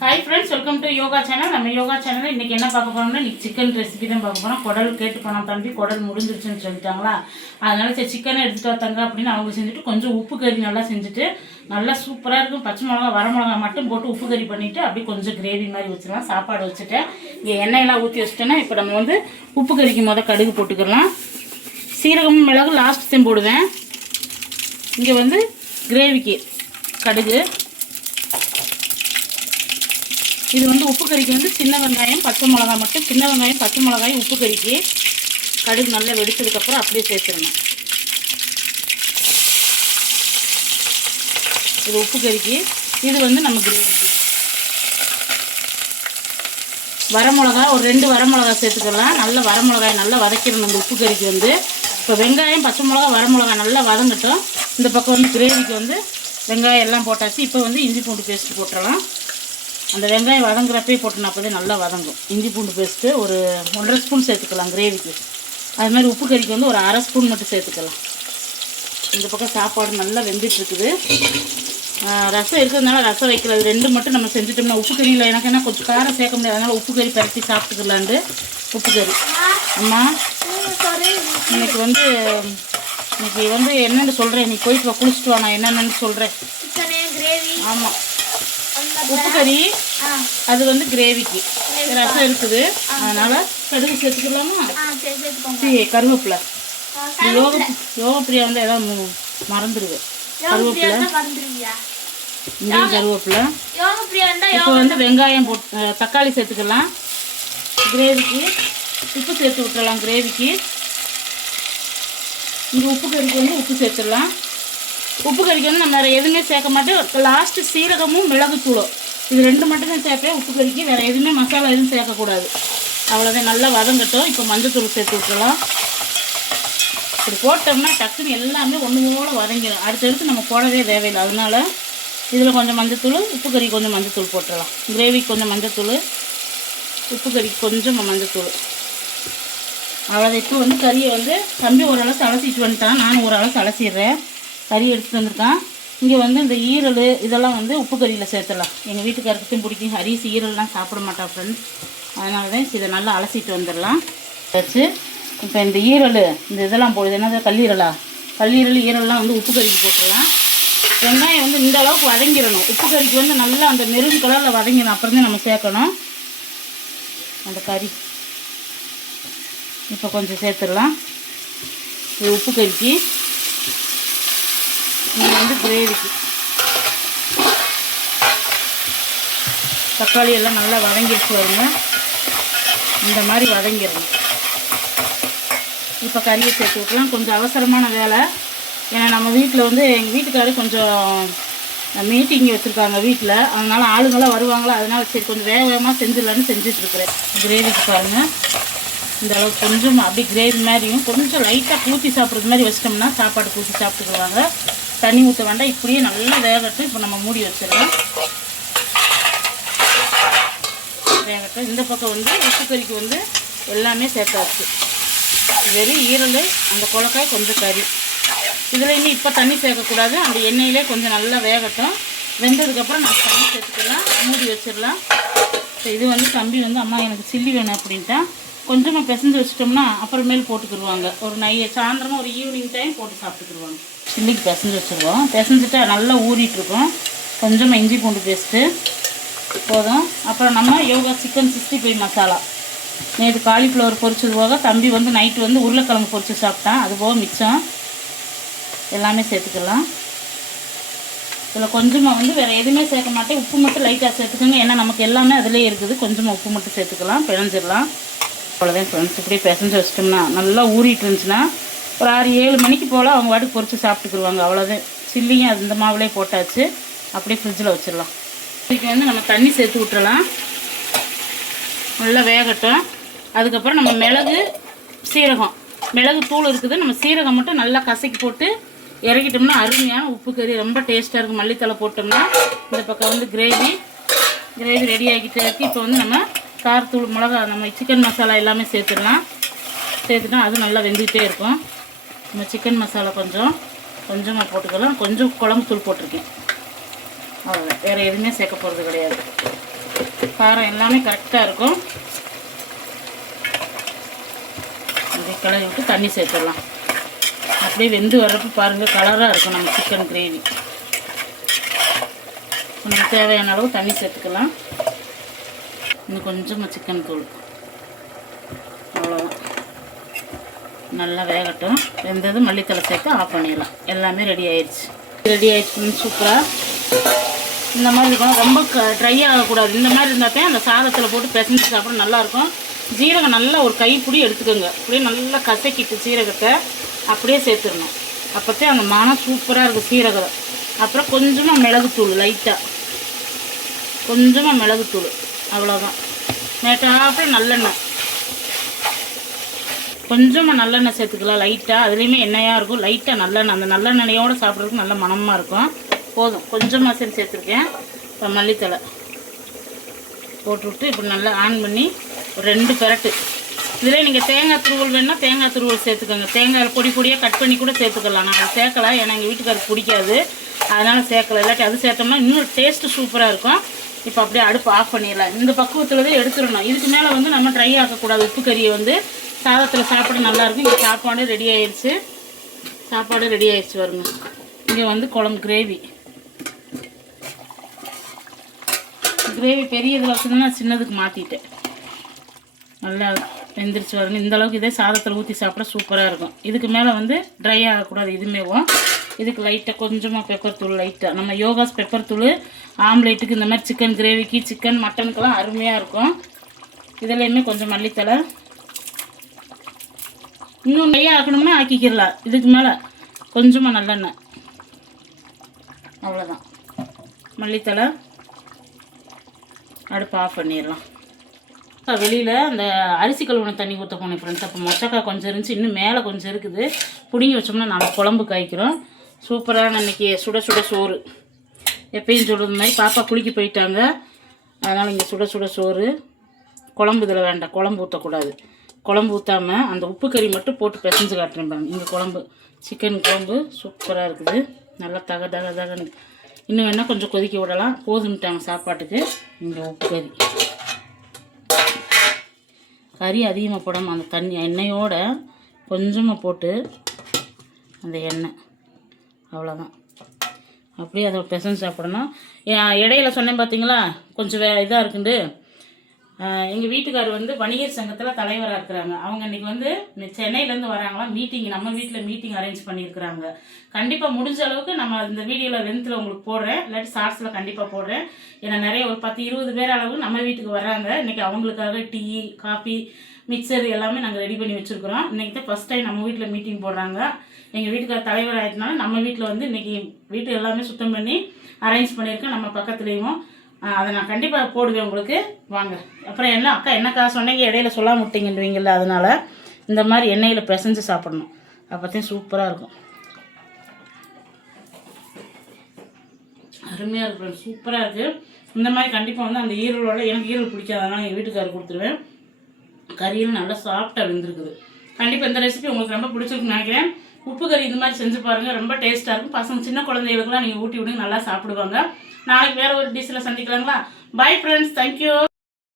Hi friends welcome to Yoga channel நம்ம யோகா சேனலில் இன்றைக்கி என்ன பார்க்க போகிறோம்னா இன்றைக்கி சிக்கன் ரெசிபி தான் பார்க்க போகிறோம் குடல் கேட்டு போனோம் தம்பி. குடல் முடிஞ்சிருச்சுன்னு சொல்லிட்டாங்களா? அதனால சரி சிக்கனை எடுத்துகிட்டு வந்தாங்க அப்படின்னு அவங்க செஞ்சுட்டு கொஞ்சம் உப்பு கறி நல்லா செஞ்சுட்டு நல்லா சூப்பராக இருக்கும். பச்சை மிளகா வர மிளகா மட்டும் போட்டு உப்பு கறி பண்ணிவிட்டு அப்படியே கொஞ்சம் கிரேவி மாதிரி வச்சிடலாம். சாப்பாடு வச்சுட்டேன் இங்கே எண்ணெயெல்லாம் ஊற்றி வச்சுட்டேன்னா இப்போ நம்ம வந்து உப்பு கறிக்கு மொதல் கடுகு போட்டுக்கலாம். சீரகமும் மிளகு லாஸ்ட் டைம் போடுவேன். இங்கே வந்து கிரேவிக்கு கடுகு இது வந்து உப்பு கறிக்கு வந்து சின்ன வெங்காயம் பச்சை மிளகாய் மட்டும். சின்ன வெங்காயம் பச்சை மிளகாயும் உப்பு கறிக்கு. கடுகு நல்லா வெடித்ததுக்கப்புறம் அப்படியே சேர்த்துடணும். இது உப்பு கறிக்கு. இது வந்து நம்ம கிரேவிக்கு வரமிளகா ஒரு ரெண்டு வரமிளகா சேர்த்துக்கலாம். நல்ல வரமிளகாய் நல்லா வதக்கிடணும் இந்த உப்பு கறிக்கு வந்து. இப்போ வெங்காயம் பச்சை மிளகா வரமிளகா நல்லா வதங்கட்டும். இந்த பக்கம் வந்து கிரேவிக்கு வந்து வெங்காயம் எல்லாம் போட்டாச்சு. இப்போ வந்து இஞ்சி பூண்டு பேஸ்ட் போட்டுடலாம். அந்த வெங்காயம் வதங்குறப்பே போட்டோன்னா அப்போதே நல்லா வதங்கும். இஞ்சி பூண்டு பேஸ்ட்டு ஒரு ஒன்றரை ஸ்பூன் சேர்த்துக்கலாம் கிரேவிக்கு அது மாதிரி உப்பு கறிக்கு வந்து ஒரு அரை ஸ்பூன் மட்டும் சேர்த்துக்கலாம். இந்த பக்கம் சாப்பாடு நல்லா வெந்துட்டு இருக்குது ஆஹ் ரசம் இருக்கிறதுனால ரசம் வைக்கிறது ரெண்டு மட்டும் நம்ம செஞ்சுட்டோம்னா உப்பு கறியில் எனக்கு என்ன கொஞ்சம் காரம் சேர்க்க முடியாது. அதனால் உப்பு கறி பரட்டி சாப்பிட்டுக்கலான்ட்டு உப்பு கறி. அம்மா இன்னைக்கு வந்து இன்னைக்கு வந்து என்னென்னு சொல்கிறேன் நீ போயிட்டு வா குளிச்சுட்டு வா நான் என்னென்னு சொல்கிறேன் ஆமாம் உப்பு கறி அது வந்து கிரேவிக்கு ரசம் இருக்குது. அதனால கடுகு சேர்த்துக்கலாமா? சரி கருவேப்பிலை. யோக யோக பிரியா வந்து ஏதாவது மு- மறந்துடுது மறந்துடுவியா இங்கேயும் கருவேப்பிலை. இப்போ வந்து வெங்காயம் போட்டு தக்காளி சேர்த்துக்கலாம். கிரேவிக்கு உப்பு சேர்த்து விட்டுறலாம் கிரேவிக்கு இங்கே உப்பு கறிக்கு வந்து உப்பு சேர்த்துடலாம். உப்பு கறிக்கு வந்து நம்ம வேறு எதுவுமே சேர்க்க மாட்டோம். லாஸ்ட்டு சீரகமும் மிளகுத்தூளும் இது ரெண்டு மட்டும் தான் சேர்ப்பேன். உப்பு கறிக்கு வேறு எதுவுமே மசாலா எதுவும் சேர்க்கக்கூடாது அவ்வளோதான் நல்லா வதங்கட்டும் இப்போ மஞ்சத்தூள் சேர்த்து விட்டுலாம் இப்படி போட்டோம்னா டக்குன்னு எல்லாமே ஒன்று போல வதங்கிடும். அடுத்தடுத்து நம்ம போடவே தேவையில்லை. அதனால் இதில் கொஞ்சம் மஞ்சத்தூள் உப்பு கறி கொஞ்சம் மஞ்சத்தூள் போட்டுடலாம். கிரேவிக்கு கொஞ்சம் மஞ்சத்தூள் உப்பு கறிக்கு கொஞ்சம் மஞ்சத்தூள் அவ்வளோதான் இப்போ வந்து கறியை வந்து தம்பி ஓரளவுக்கு அலசிட்டு வந்துட்டான். நானும் ஓரளவுக்கு அலசிடுறேன் கறி எடுத்துட்டு வந்திருக்கான். இங்கே வந்து இந்த ஈரல் இதெல்லாம் வந்து உப்பு கறியில் சேர்த்துடலாம். எங்கள் வீட்டுக்காரருக்கும் பிடிக்கும். ஹரிஸ் ஈரல்லாம் சாப்பிட மாட்டான் ஃப்ரெண்ட்ஸ் அதனால தான் இதை நல்லா அலசிட்டு வந்துடலாம். வச்சு இப்போ இந்த ஈரல் இந்த இதெல்லாம் போடுது. என்னது? கல்லீரலா? கல்லீரல் ஈரல்லாம் வந்து உப்பு கறிக்கு போட்டுடலாம். வெங்காயம் வந்து இந்த அளவுக்கு வதங்கிடணும். உப்பு கறிக்கு வந்து நல்லா அந்த மெருன் கலரில் வதங்கிடணும் அப்புறம் தான் நம்ம சேர்க்கணும். அந்த கறி. இப்போ கொஞ்சம் சேர்த்துடலாம். இது உப்பு கறிக்கு. இது வந்து கிரேவிக்கு. தக்காளி எல்லாம் நல்லா வதங்கிடுச்சு வருங்க இந்த மாதிரி வதங்கிடணும் இப்போ கறியை சேர்த்து விட்டுலாம் கொஞ்சம் அவசரமான வேலை. ஏன்னா நம்ம வீட்டில் வந்து எங்கள் வீட்டுக்காரர் கொஞ்சம் மீட்டிங் வச்சுருக்காங்க வீட்டில் அதனால ஆளுங்களாம் வருவாங்களா? அதனால் சரி கொஞ்சம் வேக வேகமாக செஞ்சிடலான்னு செஞ்சிட்ருக்குறேன் கிரேவிக்கு பாருங்கள் இந்த அளவுக்கு கொஞ்சம் அப்படியே கிரேவி மாதிரியும் கொஞ்சம் லைட்டாக ஊற்றி சாப்பிட்றது மாதிரி வச்சிட்டோம்னா சாப்பாடு பூச்சி சாப்பிட்டுக்குவாங்க. தண்ணி ஊற்ற வேண்டாம். இப்படியே நல்லா வேகட்டும் இப்போ நம்ம மூடி வச்சிடலாம். வேகட்டும் இந்த பக்கம் வந்து உப்பு கறிக்கு வந்து எல்லாமே சேர்த்தாச்சு வெறும் ஈரல் அந்த குளக்காய் கொஞ்சம் கறி. இதில் இன்னும் இப்போ தண்ணி சேர்க்கக்கூடாது. அந்த எண்ணெயிலே கொஞ்சம் நல்லா வேகட்டும் வெந்ததுக்கப்புறம் நம்ம தண்ணி சேர்த்துக்கலாம். மூடி வச்சிடலாம். இப்போ இது வந்து தம்பி வந்து அம்மா எனக்கு சில்லி வேணும் அப்படின்ட்டா. கொஞ்சமாக பிசைஞ்சு வச்சிட்டோம்னா அப்புறமேல் போட்டுக்கிடுவாங்க ஒரு நை சாயந்தரமாக ஒரு ஈவினிங் டைம் போட்டு சாப்பிட்டுக்கிடுவாங்க சில்லிக்கு பிசைஞ்சு வச்சுருக்கோம் பிசைஞ்சிட்டு நல்லா ஊறிட்டுருக்கோம். கொஞ்சமாக இஞ்சி பூண்டு பேஸ்ட்டு போதும். அப்புறம் நம்ம Yoga chicken sixty five masala. நேற்று காலிஃப்ளவர் பொரிச்சது போக தம்பி வந்து நைட்டு வந்து உருளைக்கிழங்கு பொரிச்சு சாப்பிட்டான். அது போக மிச்சம் எல்லாமே சேர்த்துக்கலாம். இதில் கொஞ்சமாக வந்து வேறு எதுவுமே சேர்க்க மாட்டேன். உப்பு மட்டும் லைட்டாக சேர்த்துக்கோங்க. ஏன்னா நமக்கு எல்லாமே அதிலே இருக்குது. கொஞ்சமாக உப்பு மட்டும் சேர்த்துக்கலாம். பிணைஞ்சிடலாம். அவ்வளோதான் ஃப்ரெண்ட்ஸ் இப்படி பிசைஞ்சு வச்சிட்டோம்னா நல்லா ஊறிட்டு இருந்துச்சுன்னா ஒரு ஆறு ஏழு மணிக்கு போல் அவங்க வாட்டுக்கு பொறிச்சு சாப்பிட்டுக்குருவாங்க. அவ்வளோதான் சில்லியும் அது இந்த மாவுலேயே போட்டாச்சு. அப்படியே ஃப்ரிட்ஜில் வச்சிடலாம். இதுக்கு வந்து நம்ம தண்ணி சேர்த்து விட்டுறலாம் நல்லா வேகட்டும். அதுக்கப்புறம் நம்ம மிளகு சீரகம். மிளகு தூள் இருக்குது. நம்ம சீரகம் மட்டும் நல்லா கசக்கி போட்டு இறக்கிட்டோம்னா அருமையான உப்பு கறி. ரொம்ப டேஸ்ட்டாக இருக்கும். மல்லித்தலை போட்டோம்னா இந்த பக்கம் வந்து கிரேவி கிரேவி ரெடி ஆகிட்டு இருக்கு. இப்போ வந்து நம்ம காரத்தூள் மிளகா நம்ம சிக்கன் மசாலா எல்லாமே சேர்த்துடலாம். சேர்த்துட்டா அது நல்லா வெந்துக்கிட்டே இருக்கும். நம்ம சிக்கன் மசாலா கொஞ்சம் கொஞ்சமாக போட்டுக்கலாம். கொஞ்சம் குழம்பு தூள் போட்டிருக்கேன். அவ்வளோதான் வேறு எதுவுமே சேர்க்க போகிறது கிடையாது. காரம் எல்லாமே கரெக்டாக இருக்கும். அதை கிளறி விட்டு தண்ணி சேர்த்துடலாம். அப்படியே வெந்து வர்றப்ப பாருங்கள் கலராக இருக்கும் நம்ம சிக்கன் கிரேவி நமக்கு தேவையான அளவு தண்ணி சேர்த்துக்கலாம். இன்னும் கொஞ்சமாக சிக்கன் தூள் அவ்வளோதான் நல்லா வேகட்டும். வெந்தது மல்லித்தலை சேர்த்து ஆஃப் பண்ணிடலாம். எல்லாமே ரெடி ஆயிடுச்சு. ரெடி ஆயிடுச்சு சூப்பராக இந்த மாதிரி இருக்கணும். ரொம்ப ட்ரை ஆகக்கூடாது. இந்த மாதிரி இருந்தாப்பே அந்த சாதத்தில் போட்டு பிசைஞ்சு சாப்பிட நல்லாயிருக்கும் ஜீரகம் நல்லா ஒரு கைப்பிடி எடுத்துக்கோங்க. அப்படியே நல்லா கசக்கிட்டு சீரகத்தை அப்படியே சேர்த்துடணும். அப்போத்தே அந்த மனம் சூப்பராக இருக்கும் சீரகம். அப்புறம் கொஞ்சமாக மிளகுத்தூள் லைட்டாக கொஞ்சமாக மிளகுத்தூள் அவ்வளோதான் மேட்டாப்பில் நல்லெண்ணெய். கொஞ்சமாக நல்லெண்ணெய் சேர்த்துக்கலாம் லைட்டாக அதுலேயுமே எண்ணெயாக இருக்கும். லைட்டாக நல்லெண்ணெய். அந்த நல்லெண்ணெயோடு சாப்பிட்றதுக்கு நல்ல மணமாக இருக்கும். போதும். கொஞ்சமாக சரி சேர்த்துருக்கேன். இப்போ மல்லித்தலை போட்டு விட்டு இப்படி நல்லா ஆன் பண்ணி ஒரு ரெண்டு பெரட்டு. இதில் நீங்கள் தேங்காய் துருவல் வேணால் தேங்காய் துருவல் சேர்த்துக்கோங்க. தேங்காய் பொடி பொடியாக கட் பண்ணி கூட சேர்த்துக்கலாம். நான் அதை சேர்க்கல. ஏன்னா எங்கள் வீட்டுக்காரருக்கு பிடிக்காது. அதனால் சேர்க்கல. இல்லாட்டி அது சேர்த்தோம்னா இன்னும் டேஸ்ட்டு சூப்பராக இருக்கும். இப்போ அப்படியே அடுப்பு ஆஃப் பண்ணிடலாம். இந்த பக்குவத்தில் தான் எடுத்துடணும். இதுக்கு மேலே வந்து நம்ம ட்ரை ஆக்கக்கூடாது. உப்பு கறியை வந்து சாதத்தில் சாப்பிட நல்லாயிருக்கும் இங்கே சாப்பாடு ரெடி ஆயிடுச்சு சாப்பாடு ரெடி ஆயிடுச்சு வருங்க இங்கே வந்து குழம்பு கிரேவி கிரேவி பெரிய இதில் வச்சுருந்தா சின்னதுக்கு மாற்றிட்டேன் நல்லா வெந்திரிச்சு வரணும் இந்த அளவுக்கு இதே சாதத்தில் ஊற்றி சாப்பிட சூப்பராக இருக்கும். இதுக்கு மேலே வந்து ட்ரை ஆகக்கூடாது இதுமேவும் இதுக்கு லைட்டாக கொஞ்சமாக பெப்பர் தூள் லைட்டாக நம்ம யோகாஸ் பெப்பர் தூள் ஆம்லேட்டுக்கு இந்த மாதிரி சிக்கன் கிரேவிக்கு சிக்கன் மட்டனுக்கெல்லாம் அருமையாக இருக்கும். இதுலேயுமே கொஞ்சம் மல்லித்தலை இன்னும் நிறைய ஆக்கணும்னா ஆக்கிக்கிடலாம். இதுக்கு மேலே கொஞ்சமாக நல்லெண்ணெய். அவ்வளோதான் மல்லித்தலை அடுப்பு ஆஃப் பண்ணிடலாம். வெளியில் அந்த அரிசி கழுவுன தண்ணி ஊற்ற போனேன் ஃப்ரெண்ட்ஸ் அப்போ மொச்சக்காய் கொஞ்சம் இருந்துச்சு. இன்னும் மேலே கொஞ்சம் இருக்குது. பிடுங்கி வச்சோம்னா நாங்கள் குழம்பு காய்க்கிறோம். சூப்பரான இன்றைக்கி சுட சுட சோறு. எப்பயும் சொல்கிறது மாதிரி பாப்பா குளிக்க போயிட்டாங்க. அதனால் இங்கே சுட சுட சோறு. குழம்பு இதில் வேண்டாம். குழம்பு ஊற்றக்கூடாது குழம்பு ஊற்றாமல் அந்த உப்பு கறி மட்டும் போட்டு பிசைஞ்சு காட்டுறேன் பாருங்க. குழம்பு. சிக்கன் குழம்பு சூப்பராக இருக்குது. நல்லா தக தக தகன்னு இன்னும் வேணால் கொஞ்சம் கொதிக்க விடலாம். போதும்ட்டாங்க சாப்பாட்டுக்கு. இந்த உப்பு கறி. கறி அதிகமாக போடாமல் அந்த தண்ணி எண்ணெயோட கொஞ்சமாக போட்டு அந்த எண்ணெய். அவ்வளோதான் அப்படியே அதை பிசைஞ்சு சாப்பிடணும். இடையில சொன்னேன் பார்த்தீங்களா கொஞ்சம் வே இதாக இருக்குண்டு. எங்கள் வீட்டுக்கார் வந்து வணிகர் சங்கத்தில் தலைவராக இருக்கிறாங்க. அவங்க இன்னைக்கு வந்து சென்னையிலேருந்து வராங்களாம் மீட்டிங் நம்ம வீட்டில் மீட்டிங் அரேஞ்ச் பண்ணியிருக்கிறாங்க. கண்டிப்பாக முடிஞ்ச அளவுக்கு நம்ம இந்த வீடியோவில் லென்த்தில் உங்களுக்கு போடுறேன். இல்லாட்டி ஷார்ட்ஸில் கண்டிப்பாக போடுறேன். ஏன்னா நிறைய ஒரு பத்து இருபது பேர் அளவு நம்ம வீட்டுக்கு வர்றாங்க. இன்றைக்கி அவங்களுக்காக டீ காஃபி மிக்சர் எல்லாமே நாங்கள் ரெடி பண்ணி வச்சுருக்குறோம். இன்றைக்கி தான் ஃபஸ்ட் டைம் நம்ம வீட்டில் மீட்டிங் போடுறாங்க. எங்கள் வீட்டுக்கார் தலைவர் ஆகிட்டனால நம்ம வீட்டில் வந்து இன்றைக்கி வீட்டு எல்லாமே சுத்தம் பண்ணி அரேஞ்ச் பண்ணியிருக்கேன் நம்ம பக்கத்துலேயும். அதை நான் கண்டிப்பாக போடுவேன் உங்களுக்கு. வாங்க. அப்புறம் என்ன அக்கா என்னக்கா சொன்னீங்க? இடையில சொல்லாம விட்டீங்கன்றீங்கல்ல அதனால் இந்த மாதிரி எண்ணெயில் பிசைஞ்சு சாப்பிடணும். அப்போத்தையும் சூப்பராக இருக்கும். அருமையாக இருக்கும் சூப்பராக இருக்குது இந்த மாதிரி கண்டிப்பாக வந்து அந்த ஈரலோட எனக்கு ஈரல் பிடிக்காது. எங்கள் வீட்டுக்காரர் கொடுத்துருவேன். கறியில் நல்லா சாஃப்டாக வெந்திருக்குது. கண்டிப்பாக இந்த ரெசிபி உங்களுக்கு ரொம்ப பிடிச்சிருக்குன்னு நினைக்கிறேன். உப்பு கறி இந்த மாதிரி செஞ்சு பாருங்கள் ரொம்ப டேஸ்ட்டாக இருக்கும். பசங்க சின்ன குழந்தைகளுக்குலாம் நீங்கள் ஊட்டி விடுங்க. நல்லா சாப்பிடுவாங்க. நாளைக்கு வேறு ஒரு டிஷ்ஷில் சந்திக்கலாங்களா? Bye friends thank you